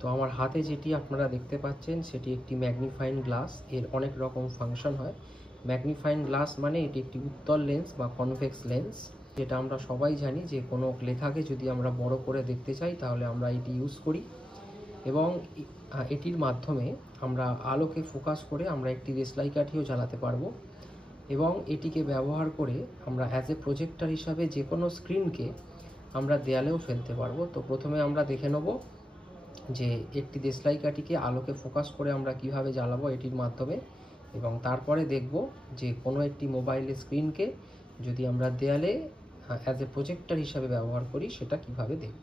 তো আমার হাতে যেটি আপনারা দেখতে পাচ্ছেন সেটি একটি ম্যাগনিফাইং গ্লাস। এর অনেক রকম ফাংশন হয়। ম্যাগনিফাইং গ্লাস মানে এটি একটি উত্তল লেন্স বা কনভেক্স লেন্স, যেটা আমরা সবাই জানি যে কোনো লেখাকে যদি আমরা বড় করে দেখতে চাই তাহলে আমরা এটি ইউজ করি। এবং এটির মাধ্যমে আমরা আলোকে ফোকাস করে আমরা একটি দেশলাই কাঠিও জ্বালাতে পারবো, এবং এটিকে ব্যবহার করে আমরা অ্যাজ এ প্রজেক্টর হিসাবে যে কোনো স্ক্রিনকে আমরা দেয়ালেও ফেলতে পারবো। তো প্রথমে আমরা দেখে নেব যে একটি দেশলাই কাঠিকে আলোকে ফোকাস করে আমরা কিভাবে জ্বালাবো এটির মাধ্যমে, এবং তারপরে দেখব যে কোনো একটি মোবাইলের স্ক্রিনকে যদি আমরা দেয়ালে অ্যাজ এ প্রজেক্টর হিসাবে ব্যবহার করি সেটা কিভাবে দেখব।